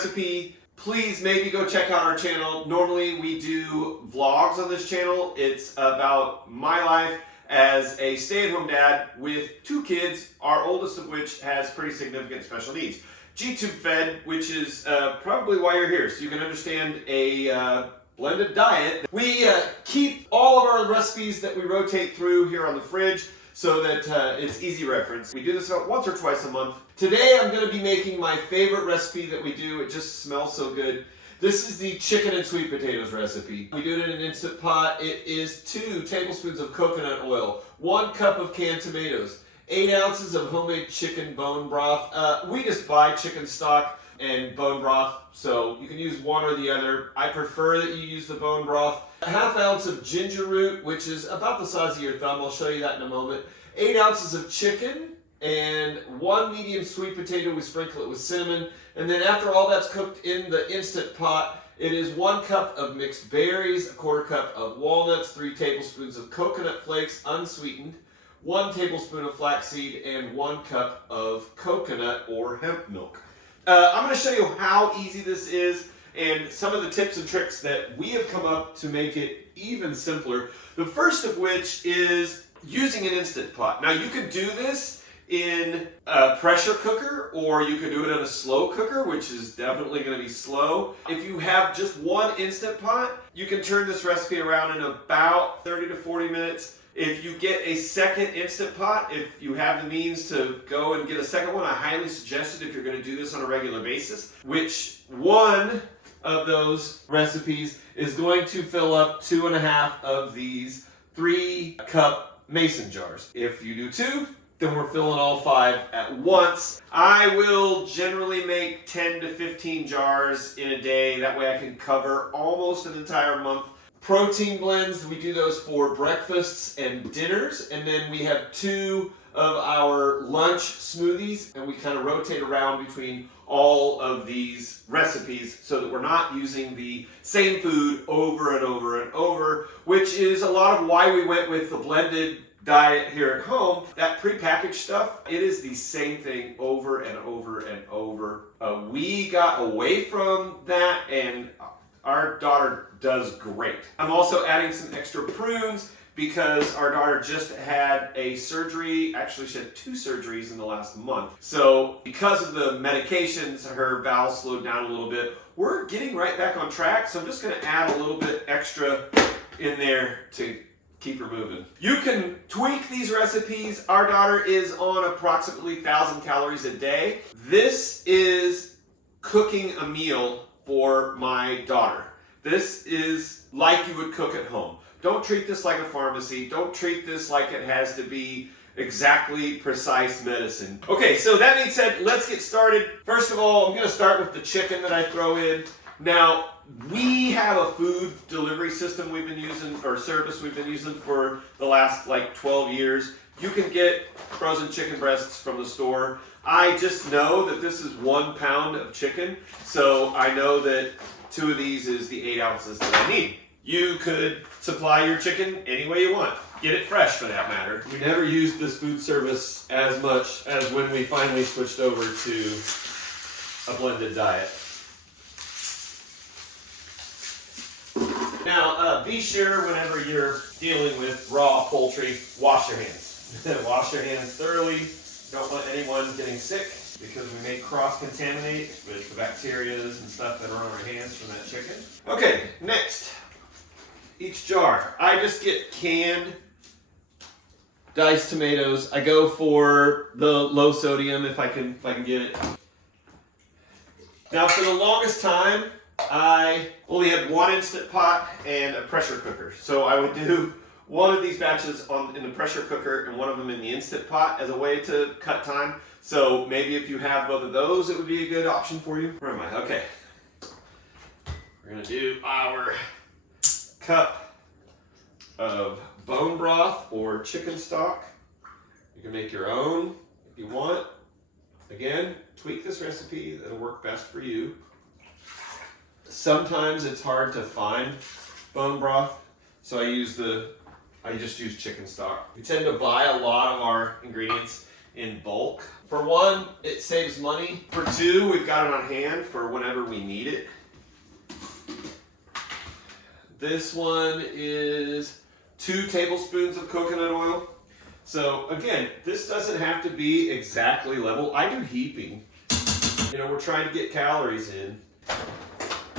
recipe, please maybe go check out our channel. Normally we do vlogs on this channel. It's about my life as a stay-at-home dad with 2 kids, our oldest of which has pretty significant special needs. G-tube fed, which is probably why you're here, so you can understand a blended diet. We keep all of our recipes that we rotate through here on the fridge so that it's easy reference. We do this about once or twice a month. Today I'm going to be making my favorite recipe that we do. It just smells so good. This is the chicken and sweet potatoes recipe. We do it in an Instant Pot. It is 2 tablespoons of coconut oil, 1 cup of canned tomatoes, 8 ounces of homemade chicken bone broth. We just buy chicken stock and bone broth, so you can use one or the other. I prefer that you use the bone broth. A ½ ounce of ginger root, which is about the size of your thumb. I'll show you that in a moment. 8 ounces of chicken, and 1 medium sweet potato. We sprinkle it with cinnamon. And then after all that's cooked in the Instant Pot, it is 1 cup of mixed berries, 1/4 cup of walnuts, 3 tablespoons of coconut flakes unsweetened, 1 tablespoon of flaxseed, and 1 cup of coconut or hemp milk. I'm going to show you how easy this is and some of the tips and tricks that we have come up to make it even simpler. The first of which is using an Instant Pot. Now you can do this in a pressure cooker, or you can do it in a slow cooker, which is definitely going to be slow. If you have just one Instant Pot, you can turn this recipe around in about 30 to 40 minutes. If you get a second Instant Pot, if you have the means to go and get a second one, I highly suggest it if you're going to do this on a regular basis. Which one of those recipes is going to fill up 2.5 of these 3-cup mason jars. If you do 2, then we're filling all 5 at once. I will generally make 10 to 15 jars in a day. That way I can cover almost an entire month. Protein blends, we do those for breakfasts and dinners. And then we have 2 of our lunch smoothies, and we kind of rotate around between all of these recipes so that we're not using the same food over and over and over, which is a lot of why we went with the blended diet here at home. That prepackaged stuff, it is the same thing over and over and over. We got away from that, and our daughter does great. I'm also adding some extra prunes because our daughter just had a surgery. Actually, she had 2 surgeries in the last month. So because of the medications, her bowels slowed down a little bit. We're getting right back on track, so I'm just going to add a little bit extra in there to keep her moving. You can tweak these recipes. Our daughter is on approximately 1,000 calories a day. This is cooking a meal for my daughter. This is like you would cook at home. Don't treat this like a pharmacy. Don't treat this like it has to be exactly precise medicine. Okay, so that being said, let's get started. First of all, I'm going to start with the chicken that I throw in. Now, we have a food delivery system we've been using, or service we've been using for the last like 12 years. You can get frozen chicken breasts from the store. I just know that this is 1 pound of chicken, so I know that 2 of these is the 8 ounces that I need. You could supply your chicken any way you want. Get it fresh, for that matter. We never used this food service as much as when we finally switched over to a blended diet. Now, be sure whenever you're dealing with raw poultry, wash your hands. Wash your hands thoroughly. Don't want anyone getting sick, because we may cross-contaminate with the bacteria and stuff that are on our hands from that chicken. Okay, next. Each jar. I just get canned diced tomatoes. I go for the low sodium if I can get it. Now, for the longest time, I only had 1 Instant Pot and a pressure cooker. So I would do one of these batches in the pressure cooker and one of them in the Instant Pot as a way to cut time. So maybe if you have both of those, it would be a good option for you. Where am I? Okay. We're going to do our cup of bone broth or chicken stock. You can make your own if you want. Again, tweak this recipe. That'll work best for you. Sometimes it's hard to find bone broth, so I just use chicken stock. We tend to buy a lot of our ingredients in bulk. For one, it saves money. For two, we've got it on hand for whenever we need it. This one is 2 tablespoons of coconut oil. So again, this doesn't have to be exactly level. I do heaping. You know, we're trying to get calories in.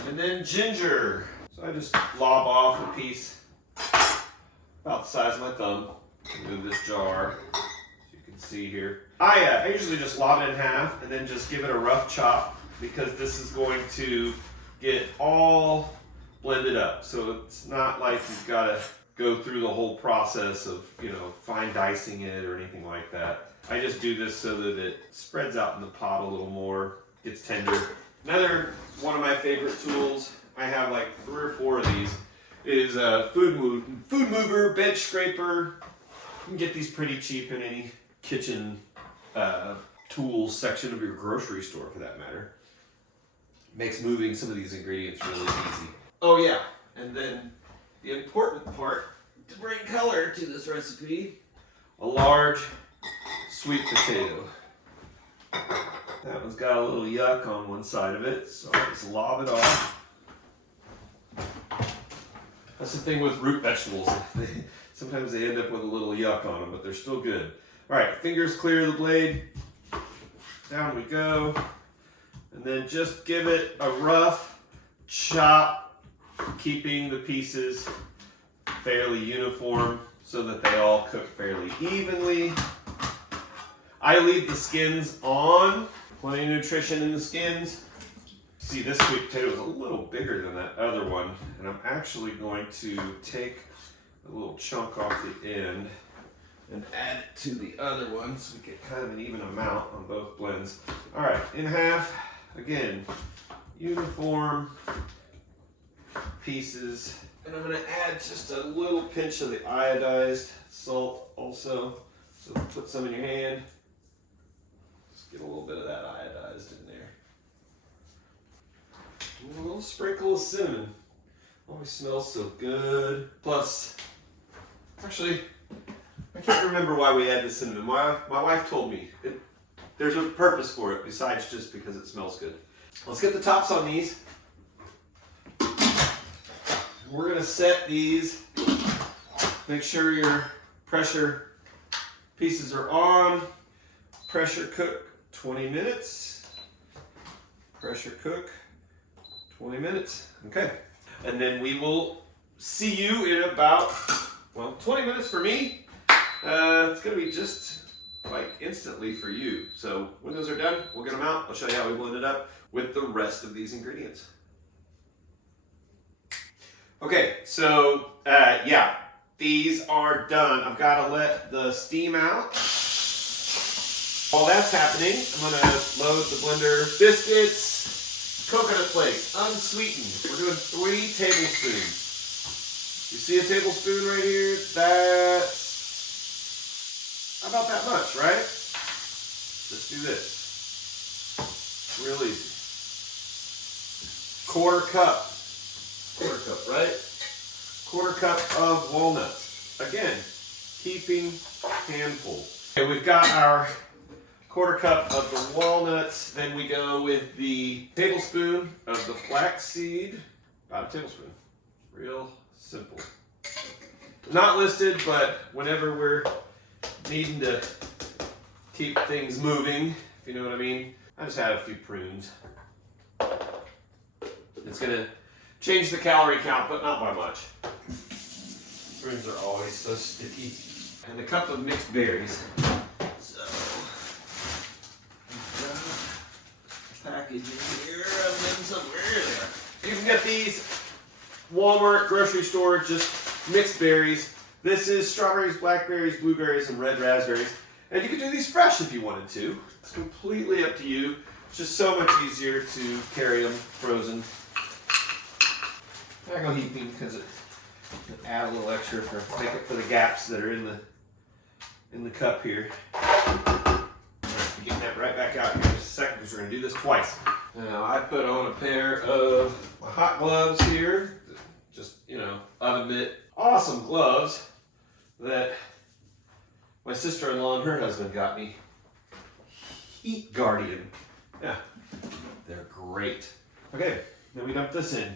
And then ginger. So I just lob off a piece about the size of my thumb. Move this jar, as you can see here. I usually just lob it in half and then just give it a rough chop because this is going to get all blended up. So it's not like you've got to go through the whole process of, you know, fine dicing it or anything like that. I just do this so that it spreads out in the pot a little more, gets tender. Another one of my favorite tools, I have like 3 or 4 of these, is a food mover, bench scraper. You can get these pretty cheap in any kitchen tools section of your grocery store for that matter. Makes moving some of these ingredients really easy. Oh yeah, and then the important part to bring color to this recipe, a large sweet potato. That one's got a little yuck on one side of it, so I just lob it off. That's the thing with root vegetables. Sometimes they end up with a little yuck on them, but they're still good. All right, fingers clear of the blade. Down we go. And then just give it a rough chop, keeping the pieces fairly uniform so that they all cook fairly evenly. I leave the skins on. Plenty of nutrition in the skins. See, this sweet potato is a little bigger than that other one, and I'm actually going to take a little chunk off the end and add it to the other one so we get kind of an even amount on both blends. All right, in half, again, uniform pieces. And I'm gonna add just a little pinch of the iodized salt also. So put some in your hand. Just get a little bit of that iodized in there. And a little sprinkle of cinnamon. Always smells so good. Plus, actually, I can't remember why we add the cinnamon. My wife told me there's a purpose for it besides just because it smells good. Let's get the tops on these. We're gonna set these. Make sure your pressure pieces are on. Pressure cook 20 minutes. Pressure cook 20 minutes. Okay. And then we will see you in about, well, 20 minutes for me. It's gonna be just like instantly for you. So when those are done, we'll get them out. I'll show you how we blend it up with the rest of these ingredients. Okay, so yeah, these are done. I've got to let the steam out. While that's happening, I'm going to load the blender. Biscuits, coconut flakes, unsweetened. We're doing 3 tablespoons. You see a tablespoon right here? That's about that much, right? Let's do this. Real easy. Quarter cup, right? Quarter cup of walnuts. Again, heaping handful. Okay, we've got our quarter cup of the walnuts. Then we go with the tablespoon of the flaxseed. About a tablespoon. Real simple. Not listed, but whenever we're needing to keep things moving, if you know what I mean. I just had a few prunes. It's gonna change the calorie count, but not by much. Prunes are always so sticky. And a cup of mixed berries. So, package in here and then somewhere there. You can get these Walmart grocery store, just mixed berries. This is strawberries, blackberries, blueberries, and red raspberries. And you can do these fresh if you wanted to. It's completely up to you. It's just so much easier to carry them frozen. I go heaping because it add a little extra for make up for the gaps that are in the cup here. Alright, getting that right back out here in just a second because we're going to do this twice. Now I put on a pair of my hot gloves here, just oven mitt, awesome gloves that my sister-in-law and her husband got me Heat Guardian. Yeah, they're great. Okay, then we dump this in.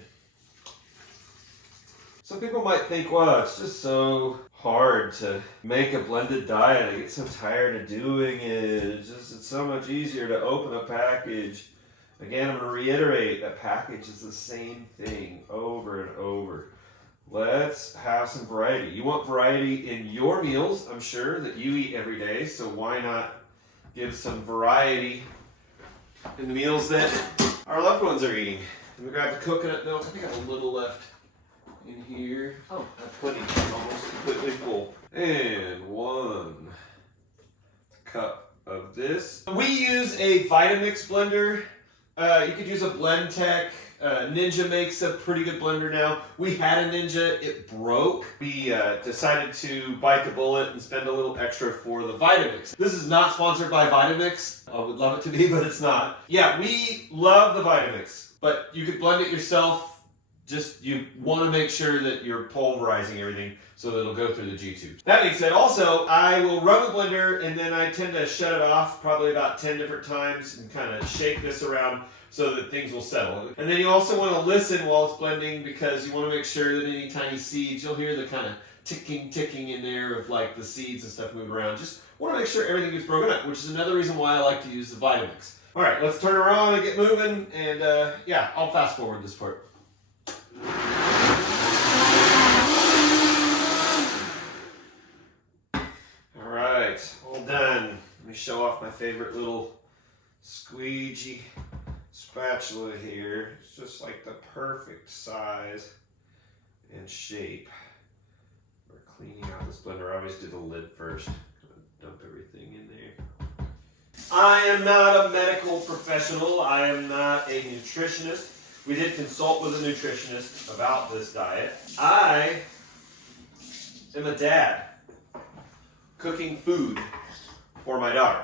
Some people might think, wow, it's just so hard to make a blended diet. I get so tired of doing it. It's so much easier to open a package. Again, I'm going to reiterate, a package is the same thing over and over. Let's have some variety. You want variety in your meals, I'm sure, that you eat every day, so why not give some variety in the meals that our loved ones are eating. Let me grab the coconut milk. I think I have a little left in here. Oh, that's plenty. It's almost completely full. And 1 cup of this. We use a Vitamix blender. You could use a Blendtec. Ninja makes a pretty good blender now. We had a Ninja, it broke. We decided to bite the bullet and spend a little extra for the Vitamix. This is not sponsored by Vitamix. I would love it to be, but it's not. Yeah, we love the Vitamix, but you could blend it yourself. Just, you want to make sure that you're pulverizing everything so that it'll go through the G-tubes. That being said, also, I will run the blender and then I tend to shut it off probably about 10 different times and kind of shake this around so that things will settle. And then you also want to listen while it's blending because you want to make sure that any tiny seeds, you'll hear the kind of ticking in there of like the seeds and stuff moving around. Just want to make sure everything gets broken up, which is another reason why I like to use the Vitamix. All right, let's turn her on and get moving. And yeah, I'll fast forward this part. All right, all done. Let me show off my favorite little squeegee spatula here. It's just like the perfect size and shape for cleaning out this blender. I always do the lid first. Dump everything in there. I am not a medical professional. I am not a nutritionist. We did consult with a nutritionist about this diet. I am a dad cooking food for my daughter.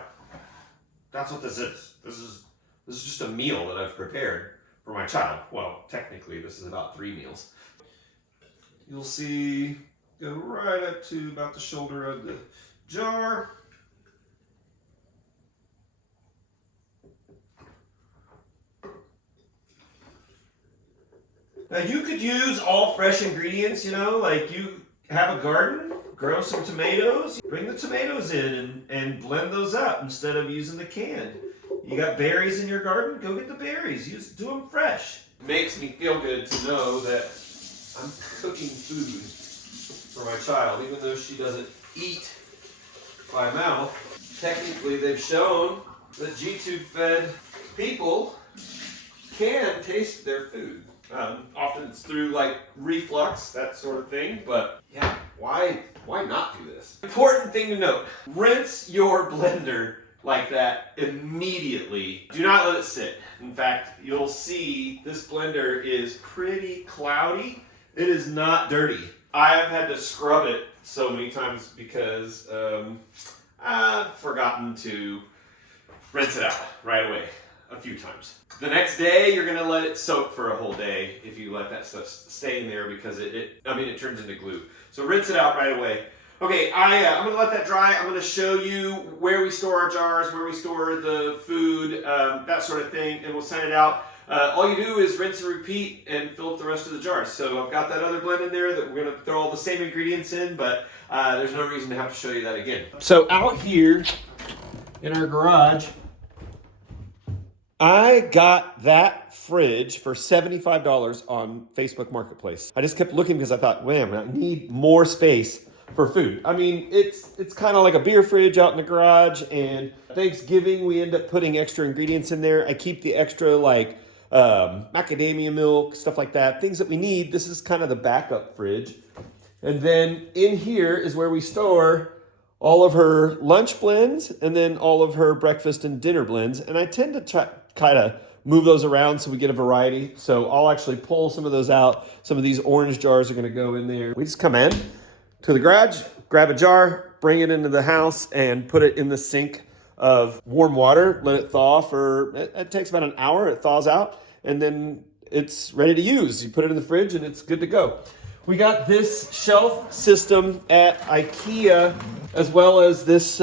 That's what this is. This is just a meal that I've prepared for my child. Well, technically this is about 3 meals. You'll see, go right up to about the shoulder of the jar. Now you could use all fresh ingredients, you know, like you have a garden, grow some tomatoes, bring the tomatoes in and blend those up instead of using the canned. You got berries in your garden, go get the berries, do them fresh. It makes me feel good to know that I'm cooking food for my child, even though she doesn't eat by mouth. Technically, they've shown that G-tube fed people can taste their food. Often it's through like reflux, that sort of thing, but yeah, why not do this? Important thing to note, rinse your blender like that immediately. Do not let it sit. In fact, you'll see this blender is pretty cloudy. It is not dirty. I have had to scrub it so many times because I've forgotten to rinse it out right away a few times. The next day, you're gonna let it soak for a whole day if you let that stuff stay in there because it turns into glue. So rinse it out right away. Okay, I'm gonna let that dry. I'm gonna show you where we store our jars, where we store the food, that sort of thing, and we'll send it out. All you do is rinse and repeat and fill up the rest of the jars. So I've got that other blend in there that we're gonna throw all the same ingredients in, but there's no reason to have to show you that again. So out here in our garage, I got that fridge for $75 on Facebook Marketplace. I just kept looking because I thought, man, I need more space for food. I mean, it's kind of like a beer fridge out in the garage, and Thanksgiving we end up putting extra ingredients in there. I keep the extra like macadamia milk, stuff like that, things that we need. This is kind of the backup fridge. And then in here is where we store all of her lunch blends and then all of her breakfast and dinner blends. And I tend to try kind of move those around so we get a variety. So I'll actually pull some of those out. Some of these orange jars are going to go in there. We just come in to the garage, grab a jar, bring it into the house, and put it in the sink of warm water. Let it thaw for, it takes about an hour. It thaws out, and then it's ready to use. You put it in the fridge, and it's good to go. We got this shelf system at IKEA, as well as this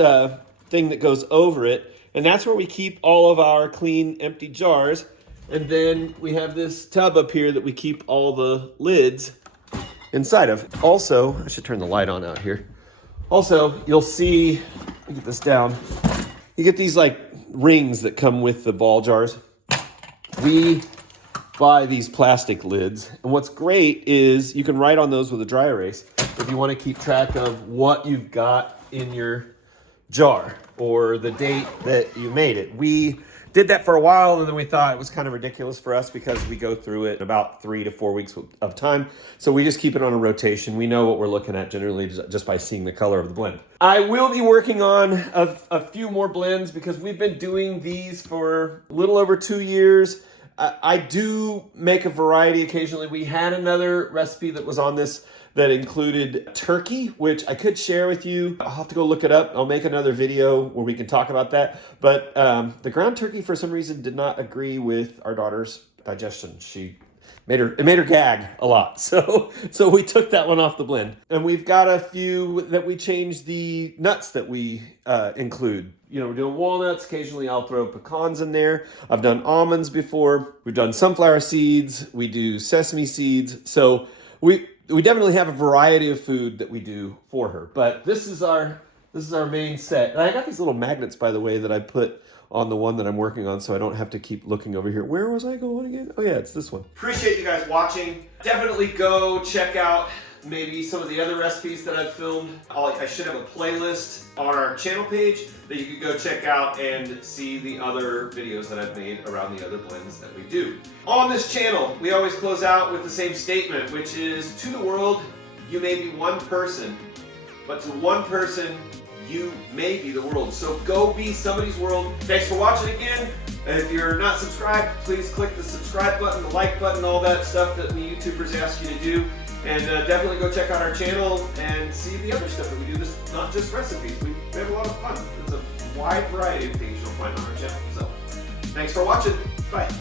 thing that goes over it. And that's where we keep all of our clean, empty jars. And then we have this tub up here that we keep all the lids inside of. Also, I should turn the light on out here. Also, you'll see, let me get this down. You get these like rings that come with the ball jars. We buy these plastic lids. And what's great is you can write on those with a dry erase if you want to keep track of what you've got in your jar or the date that you made it. We did that for a while, and then we thought it was kind of ridiculous for us because we go through it in about 3 to 4 weeks of time. So we just keep it on a rotation. We know what we're looking at generally just by seeing the color of the blend. I will be working on a few more blends because we've been doing these for a little over 2 years. I do make a variety occasionally. We had another recipe that was on this that included turkey, which I could share with you. I'll have to go look it up. I'll make another video where we can talk about that. But the ground turkey, for some reason, did not agree with our daughter's digestion. It made her gag a lot. So we took that one off the blend. And we've got a few that we changed the nuts that we include. You know, we're doing walnuts. Occasionally I'll throw pecans in there. I've done almonds before. We've done sunflower seeds. We do sesame seeds. So we definitely have a variety of food that we do for her. But this is our main set. And I got these little magnets, by the way, that I put on the one that I'm working on so I don't have to keep looking over here. Where was I going again? Oh yeah, it's this one. Appreciate you guys watching. Definitely go check out maybe some of the other recipes that I've filmed. I should have a playlist on our channel page that you could go check out and see the other videos that I've made around the other blends that we do. On this channel, we always close out with the same statement, which is, to the world, you may be one person, but to one person, you may be the world. So go be somebody's world. Thanks for watching again. If you're not subscribed, please click the subscribe button, the like button, all that stuff that we YouTubers ask you to do. And definitely go check out our channel and see the other stuff that we do. This is not just recipes. We have a lot of fun. It's a wide variety of things you'll find on our channel. So thanks for watching. Bye.